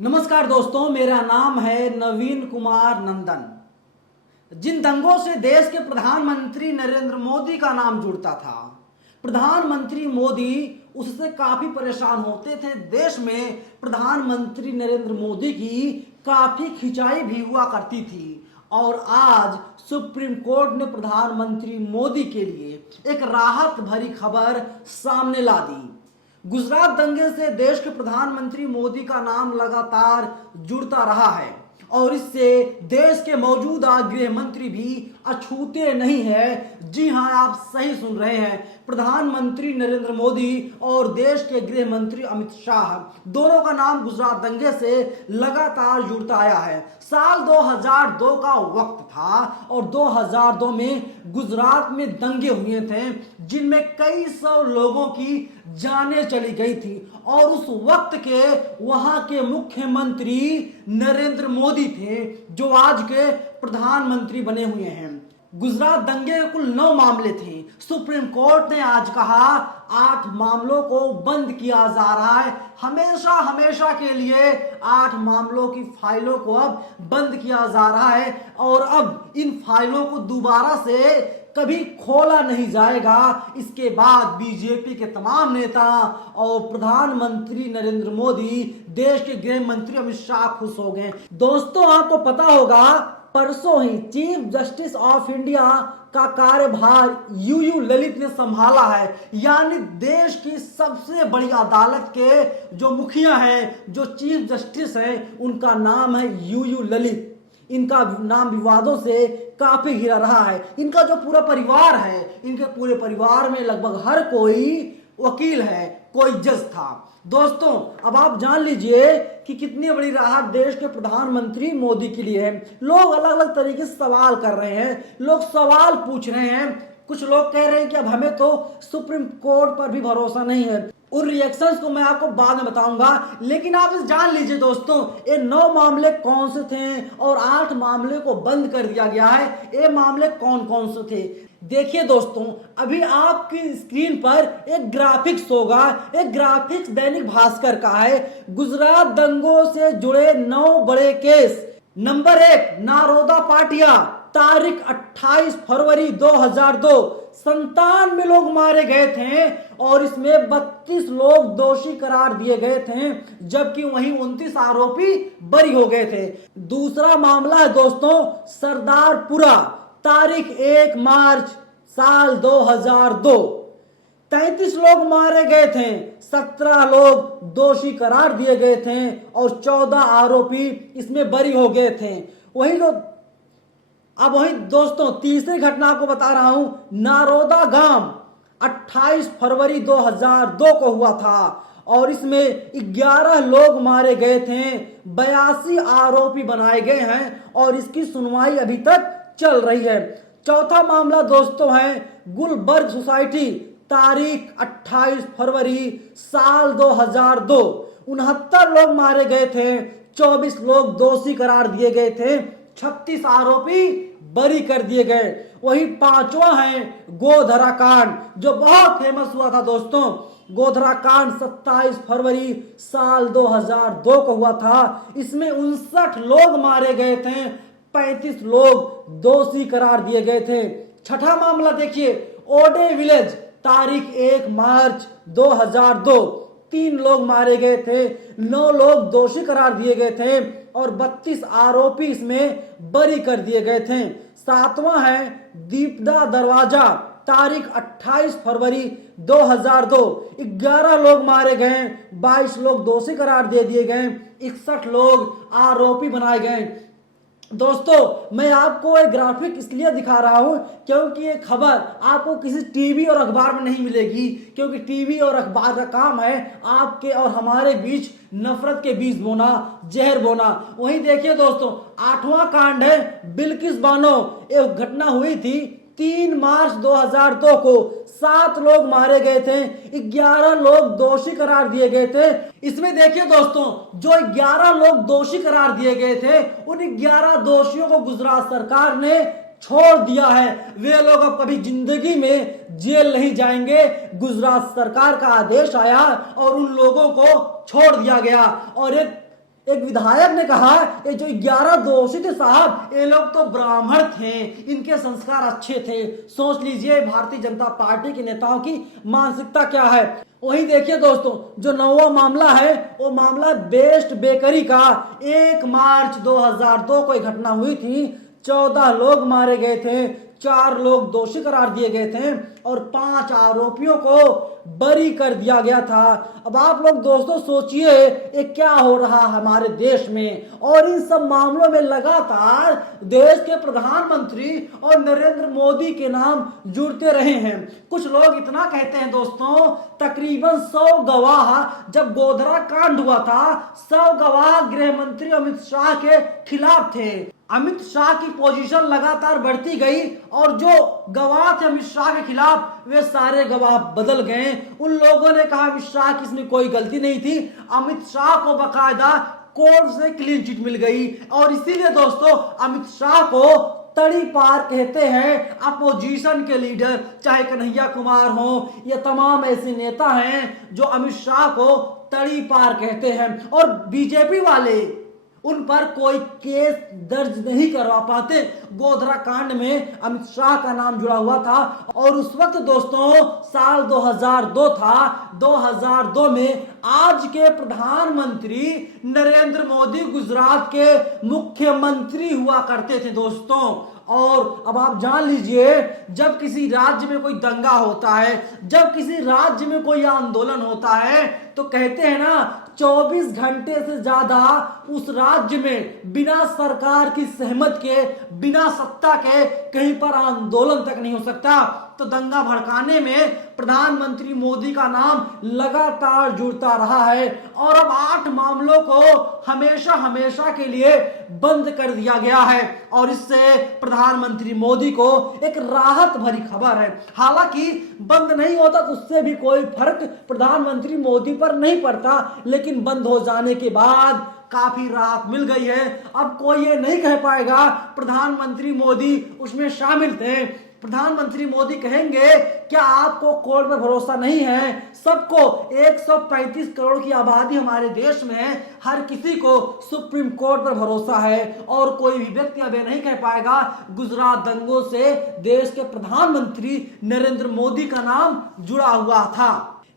नमस्कार दोस्तों, मेरा नाम है नवीन कुमार नंदन। जिन दंगों से देश के प्रधानमंत्री नरेंद्र मोदी का नाम जुड़ता था, प्रधानमंत्री मोदी उससे काफी परेशान होते थे। देश में प्रधानमंत्री नरेंद्र मोदी की काफी खिंचाई भी हुआ करती थी और आज सुप्रीम कोर्ट ने प्रधानमंत्री मोदी के लिए एक राहत भरी खबर सामने ला दी। गुजरात दंगे से देश के प्रधानमंत्री मोदी का नाम लगातार जुड़ता रहा है और इससे देश के मौजूदा गृह मंत्री भी अछूते नहीं है। जी हां, आप सही सुन रहे हैं। प्रधानमंत्री नरेंद्र मोदी और देश के गृह मंत्री अमित शाह दोनों का नाम गुजरात दंगे से लगातार जुड़ता आया है। साल 2002 का वक्त था और 2002 में गुजरात में दंगे हुए थे जिनमें कई सौ लोगों की जानें चली गई थी और उस वक्त के वहां के मुख्यमंत्री नरेंद्र मोदी थे जो आज के प्रधानमंत्री बने हुए हैं। गुजरात दंगे के कुल 9 मामले थे। सुप्रीम कोर्ट ने आज कहा 8 मामलों को बंद किया जा रहा है। हमेशा के लिए 8 मामलों की फाइलों को अब बंद किया जा रहा है और अब इन फाइलों को दोबारा से कभी खोला नहीं जाएगा। इसके बाद बीजेपी के तमाम नेता और प्रधानमंत्री नरेंद्र मोदी, देश के गृह मंत्री अमित शाह खुश हो गए। दोस्तों, आपको पता होगा परसों ही चीफ जस्टिस ऑफ इंडिया का कार्यभार यूयू ललित ने संभाला है। यानी देश की सबसे बड़ी अदालत के जो मुखिया हैं, जो चीफ जस्टिस हैं, उनका नाम है यूयू ललित। इनका नाम विवादों से काफी घिरा रहा है। इनका जो पूरा परिवार है, इनके पूरे परिवार में लगभग हर कोई वकील है, कोई जज था। दोस्तों, अब आप जान लीजिए कि कितनी बड़ी राहत देश के प्रधानमंत्री मोदी के लिए है। लोग अलग अलग तरीके से सवाल कर रहे हैं, लोग सवाल पूछ रहे हैं। कुछ लोग कह रहे हैं कि अब हमें तो सुप्रीम कोर्ट पर भी भरोसा नहीं है। उन रिएक्शंस को मैं आपको बाद में बताऊंगा, लेकिन आप इस जान लीजिए दोस्तों, ये 9 मामले कौन से थे और 8 मामले को बंद कर दिया गया है। ये मामले कौन कौन से थे देखिए दोस्तों, अभी आपकी स्क्रीन पर एक ग्राफिक्स होगा। एक ग्राफिक्स दैनिक भास्कर का है। गुजरात दंगों से जुड़े 9 बड़े केस। नंबर 1, नारोदा पाटिया, तारीख 28 फरवरी 2002, 97 लोग मारे गए थे और इसमें 32 लोग दोषी करार दिए गए थे, जबकि वहीं 29 आरोपी बरी हो गए थे। दूसरा मामला है दोस्तों सरदारपुरा, तारीख 1 मार्च साल 2002, 33 लोग मारे गए थे, 17 लोग दोषी करार दिए गए थे और 14 आरोपी इसमें बरी हो गए थे। वहीं दोस्तों तीसरी घटना को बता रहा हूं। नारोदा गांव 28 फरवरी 2002 को हुआ था और इसमें 11 लोग मारे गए थे, 82 आरोपी बनाए गए हैं और इसकी सुनवाई अभी तक चल रही है। चौथा मामला दोस्तों है गुलबर्ग सोसाइटी, तारीख 28 फरवरी साल 2002, 69 लोग मारे गए थे, 24 लोग दोषी करार दिए गए थे, 36 आरोपी बरी कर दिए गए। वही पांचवा है गोधरा कांड, जो बहुत फेमस हुआ था दोस्तों। गोधरा कांड 27 फरवरी साल 2002 को हुआ था। इसमें 59 लोग मारे गए थे, 35 लोग दोषी करार दिए गए थे। छठा मामला देखिए, ओडे विलेज, तारीख 1 मार्च 2002, 3 लोग मारे गए थे, 9 लोग दोषी करार दिए गए थे और 32 आरोपी इसमें बरी कर दिए गए थे। सातवां है दीपदा दरवाजा, तारीख 28 फरवरी 2002, 11 लोग मारे गए, 22 लोग दोषी करार दे दिए गए, 61 लोग आरोपी बनाए गए। दोस्तों, मैं आपको एक ग्राफिक इसलिए दिखा रहा हूं क्योंकि ये खबर आपको किसी टीवी और अखबार में नहीं मिलेगी, क्योंकि टीवी और अखबार का काम है आपके और हमारे बीच नफरत के बीज बोना, जहर बोना। वहीं देखिए दोस्तों, 8वां कांड है बिल्किस बानो। एक घटना हुई थी 3 मार्च 2002 को, 7 लोग मारे गए थे, 11 लोग दोषी करार दिए गए थे। इसमें देखिए दोस्तों, जो 11 लोग दोषी करार दिए गए थे, उन 11 दोषियों को गुजरात सरकार ने छोड़ दिया है। वे लोग अब कभी जिंदगी में जेल नहीं जाएंगे। गुजरात सरकार का आदेश आया और उन लोगों को छोड़ दिया गया। और एक एक विधायक ने कहा ये जो 11 दोषी थे साहब, ये लोग तो ब्राह्मण थे, इनके संस्कार अच्छे थे। सोच लीजिए भारतीय जनता पार्टी के नेताओं की मानसिकता क्या है। वहीं देखिए दोस्तों, जो नौवा मामला है वो मामला बेस्ट बेकरी का। 1 मार्च 2002 को घटना हुई थी। 14 लोग मारे गए थे, 4 लोग दोषी करार दिए गए थे और 5 आरोपियों को बरी कर दिया गया था। अब आप लोग दोस्तों सोचिए ये क्या हो रहा हमारे देश में। और इन सब मामलों में लगातार देश के प्रधानमंत्री और नरेंद्र मोदी के नाम जुड़ते रहे हैं। कुछ लोग इतना कहते हैं दोस्तों, तकरीबन 100 गवाह जब गोधरा कांड हुआ था, 100 गवाह गृह मंत्री अमित शाह के खिलाफ थे। अमित शाह की पोजीशन लगातार बढ़ती गई और जो गवाह थे अमित शाह के खिलाफ वे सारे गवाह बदल गए। उन लोगों ने कहा अमित शाह की इसमें कोई गलती नहीं थी। अमित शाह को बकायदा कोर्ट से क्लीन चिट मिल गई और इसीलिए दोस्तों अमित शाह को तड़ी पार कहते हैं। अपोजिशन के लीडर चाहे कन्हैया कुमार हो या तमाम ऐसे नेता हैं जो अमित शाह को तड़ी पार कहते हैं। और बीजेपी वाले उन पर कोई केस दर्ज नहीं करवा पाते। गोधरा कांड में अमित शाह का नाम जुड़ा हुआ था और उस वक्त दोस्तों साल 2002 था। 2002 में आज के प्रधानमंत्री नरेंद्र मोदी गुजरात के मुख्यमंत्री हुआ करते थे दोस्तों। और अब आप जान लीजिए, जब किसी राज्य में कोई दंगा होता है, जब किसी राज्य में कोई आंदोलन होता है, तो कहते हैं ना 24 घंटे से ज्यादा उस राज्य में बिना सरकार की सहमत के, बिना सत्ता के कहीं पर आंदोलन तक नहीं हो सकता। तो दंगा भड़काने में प्रधानमंत्री मोदी का नाम लगातार जुड़ता रहा है और अब 8 मामलों को हमेशा हमेशा के लिए बंद कर दिया गया है और इससे प्रधानमंत्री मोदी को एक राहत भरी खबर है। हालांकि बंद नहीं होता तो उससे भी कोई फर्क प्रधानमंत्री मोदी पर नहीं पड़ता, लेकिन बंद हो जाने के बाद काफी राहत मिल गई है। अब कोई ये नहीं कह पाएगा प्रधानमंत्री मोदी उसमें शामिल थे। प्रधानमंत्री मोदी कहेंगे क्या आपको कोर्ट पर भरोसा नहीं है? सबको 135 करोड़ की आबादी हमारे देश में है, हर किसी को सुप्रीम कोर्ट पर भरोसा है और कोई भी व्यक्ति अब नहीं कह पाएगा गुजरात दंगों से देश के प्रधानमंत्री नरेंद्र मोदी का नाम जुड़ा हुआ था।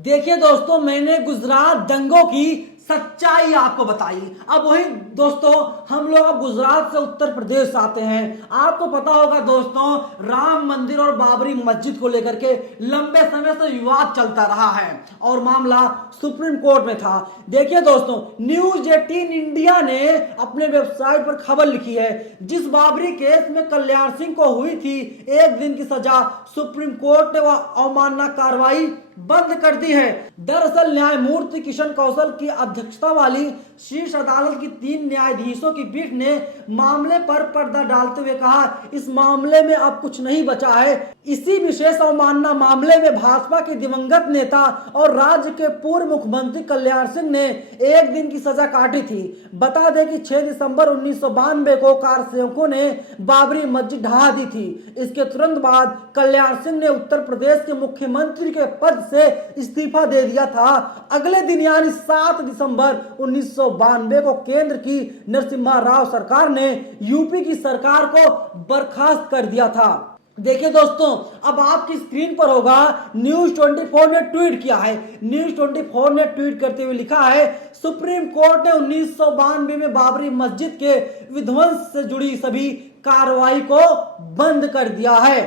देखिए दोस्तों, मैंने गुजरात दंगों की सच्चाई आपको बताई। अब वही दोस्तों हम लोग अब गुजरात से उत्तर प्रदेश आते हैं। आपको पता होगा दोस्तों, राम मंदिर और बाबरी मस्जिद को लेकर के लंबे समय से विवाद चलता रहा है और मामला सुप्रीम कोर्ट में था। देखिए दोस्तों, न्यूज 18 इंडिया ने अपने वेबसाइट पर खबर लिखी है, जिस बाबरी केस में कल्याण सिंह को हुई थी 1 दिन की सजा, सुप्रीम कोर्ट ने वह अवमानना कार्रवाई बंद कर दी है। दरअसल न्यायमूर्ति किशन कौशल की अध्यक्षता वाली शीर्ष अदालत की 3 न्यायाधीशों की पीठ ने मामले पर पर्दा डालते हुए कहा, इस मामले में अब कुछ नहीं बचा है। इसी विशेष अवमानना मामले में भाजपा के दिवंगत नेता और राज्य के पूर्व मुख्यमंत्री कल्याण सिंह ने 1 दिन की सजा काटी थी। बता दें कि 6 दिसंबर 1992 को कार सेवकों ने बाबरी मस्जिद ढहा दी थी। इसके तुरंत बाद कल्याण सिंह ने उत्तर प्रदेश के मुख्यमंत्री के पद से इस्तीफा दे दिया था। अगले दिन यानी 7 दिसंबर 1992 को केंद्र की नरसिम्हा राव सरकार ने यूपी की सरकार को बर्खास्त कर दिया था। देखिए दोस्तों, अब आपकी स्क्रीन पर होगा, न्यूज 24 ने ट्वीट किया है। न्यूज 24 ने ट्वीट करते हुए लिखा है, सुप्रीम कोर्ट ने 1992 में बाबरी मस्जिद के विध्वंस से जुड़ी सभी कार्रवाई को बंद कर दिया है।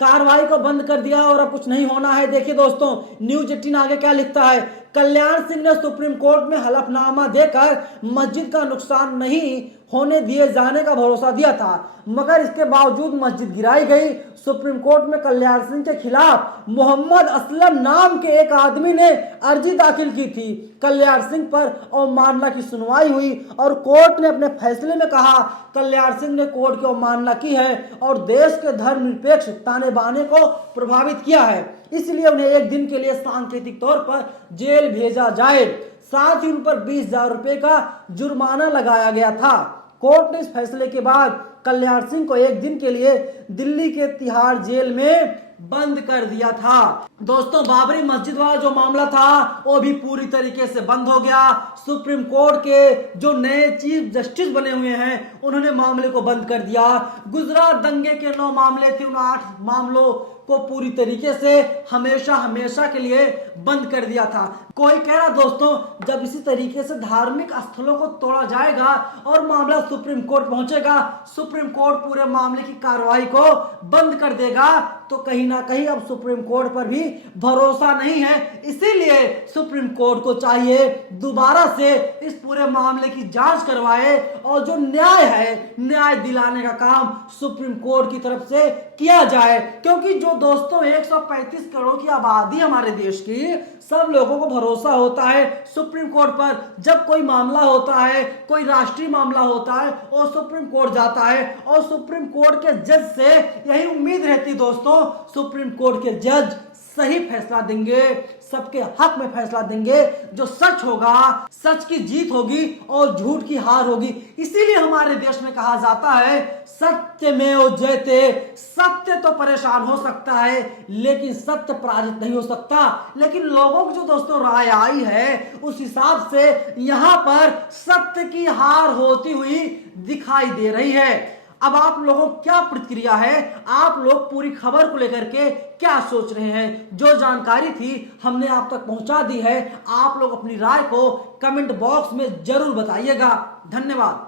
कार्रवाई को बंद कर दिया और अब कुछ नहीं होना है। देखिए दोस्तों, न्यूज 18 आगे क्या लिखता है, कल्याण सिंह ने सुप्रीम कोर्ट में हलफनामा देकर मस्जिद का नुकसान नहीं होने दिए जाने का भरोसा दिया था, मगर इसके बावजूद मस्जिद गिराई गई। सुप्रीम कोर्ट में कल्याण सिंह के खिलाफ मोहम्मद असलम नाम के एक आदमी ने अर्जी दाखिल की थी। कल्याण सिंह पर अवमानना की सुनवाई हुई और कोर्ट ने अपने फैसले में कहा, कल्याण सिंह ने कोर्ट की अवमानना की है और देश के धर्मनिरपेक्ष ताने बाने को प्रभावित किया है, इसलिए उन्हें 1 दिन के लिए सांकेतिक तौर पर जेल भेजा जाए। साथ ही उन पर 20,000 रुपए का जुर्माना लगाया गया था। कोर्ट ने इस फैसले के बाद कल्याण सिंह को 1 दिन के लिए दिल्ली के तिहाड़ जेल में बंद कर दिया था। दोस्तों बाबरी मस्जिद वाला जो मामला था वो भी पूरी तरीके से बंद हो गया। सुप्रीम कोर्ट के जो नए चीफ जस्टिस बने हुए हैं उन्होंने मामले को बंद कर दिया। गुजरात दंगे के 9 मामले थे, उन 8 मामलों को पूरी तरीके से हमेशा हमेशा के लिए बंद कर दिया था। कोई कह रहा दोस्तों जब इसी तरीके से धार्मिक स्थलों को तोड़ा जाएगा और मामला सुप्रीम कोर्ट पहुंचेगा, सुप्रीम कोर्ट पूरे मामले की कार्रवाई को बंद कर देगा, तो कहीं ना कहीं अब सुप्रीम कोर्ट पर भी भरोसा नहीं है। इसीलिए सुप्रीम कोर्ट को चाहिए दोबारा से इस पूरे मामले की जांच करवाए और जो न्याय है, न्याय दिलाने का काम सुप्रीम कोर्ट की तरफ से किया जाए। क्योंकि जो दोस्तों 135 करोड़ की आबादी हमारे देश की, सब लोगों को भरोसा होता है सुप्रीम कोर्ट पर। जब कोई मामला होता है, कोई राष्ट्रीय मामला होता है और सुप्रीम कोर्ट जाता है और सुप्रीम कोर्ट के जज से यही उम्मीद रहती दोस्तों, सुप्रीम कोर्ट के जज सही फैसला देंगे, सबके हक में फैसला देंगे, जो सच होगा, सच की जीत होगी और झूठ की हार होगी। इसीलिए हमारे देश में कहा जाता है सत्यमेव जयते, सत्य तो परेशान हो सकता है लेकिन सत्य पराजित नहीं हो सकता। लेकिन लोगों की जो दोस्तों राय आई है उस हिसाब से यहां पर सत्य की हार होती हुई दिखाई दे रही है। अब आप लोगों की क्या प्रतिक्रिया है, आप लोग पूरी खबर को लेकर के क्या सोच रहे हैं? जो जानकारी थी हमने आप तक पहुंचा दी है। आप लोग अपनी राय को कमेंट बॉक्स में जरूर बताइएगा। धन्यवाद।